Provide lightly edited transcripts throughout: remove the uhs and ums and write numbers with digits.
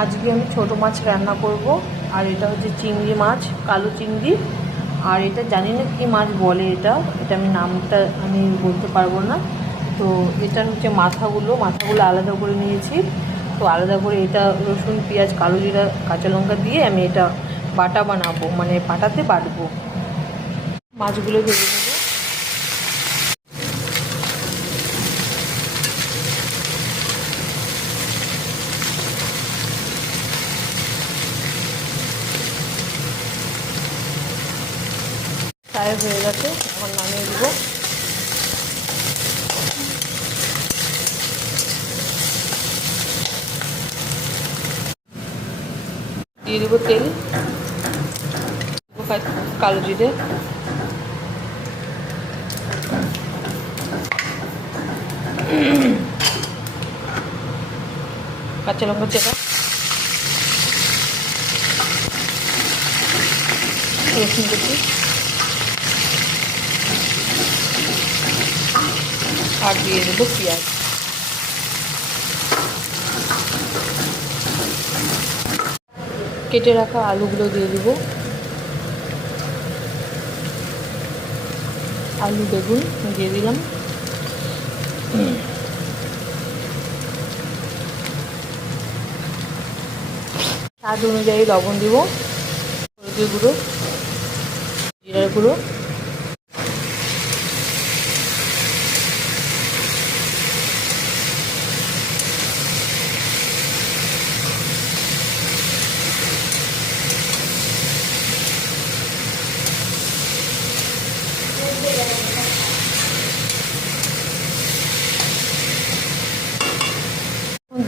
আজকে আমি ছোট মাছ রান্না করব। আর এটা হচ্ছে চিংড়ি মাছ, কালো চিংড়ি। আর এটা জানি না কী মাছ বলে, এটা আমি নামটা আমি বলতে পারবো না। তো এটা হচ্ছে মাথাগুলো আলাদা করে নিয়েছি। তো আলাদা করে এটা রসুন, পেঁয়াজ, কালো জিরা, কাঁচা লঙ্কা দিয়ে আমি এটা বাটা বানাবো, মানে পাটাতে বাটবো। মাছগুলো ভেজে নেবো। ফ্রাই হয়ে গেছে, এখন নামিয়ে দেবো। দিয়ে দেবো তেল, কালো জিরে, কাঁচা লঙ্কা চেরা, রসুন কুচি আর দিয়ে দেবো পেঁয়াজ। কেটে রাখা আলুগুলো দিয়ে দেবো। আলু বেগুন দিয়ে দিলাম। স্বাদ অনুযায়ী লবণ দিব, হলুদের গুঁড়ো, জিরার গুঁড়ো,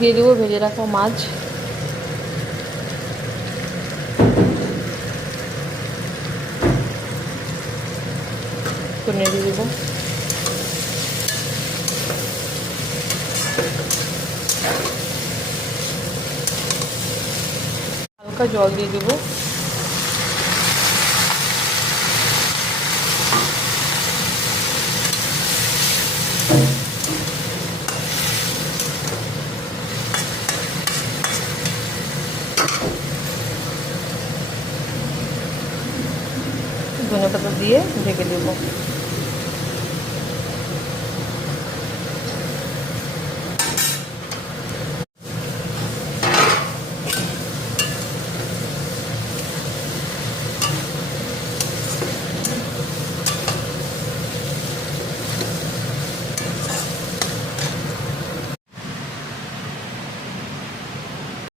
দিয়ে দেবো ভেজে রাখা মাছ। নেড়ে দেবো। হালকা জল দিয়ে দেবো। ধনেপাতা দিয়ে ঢেকে দেবো।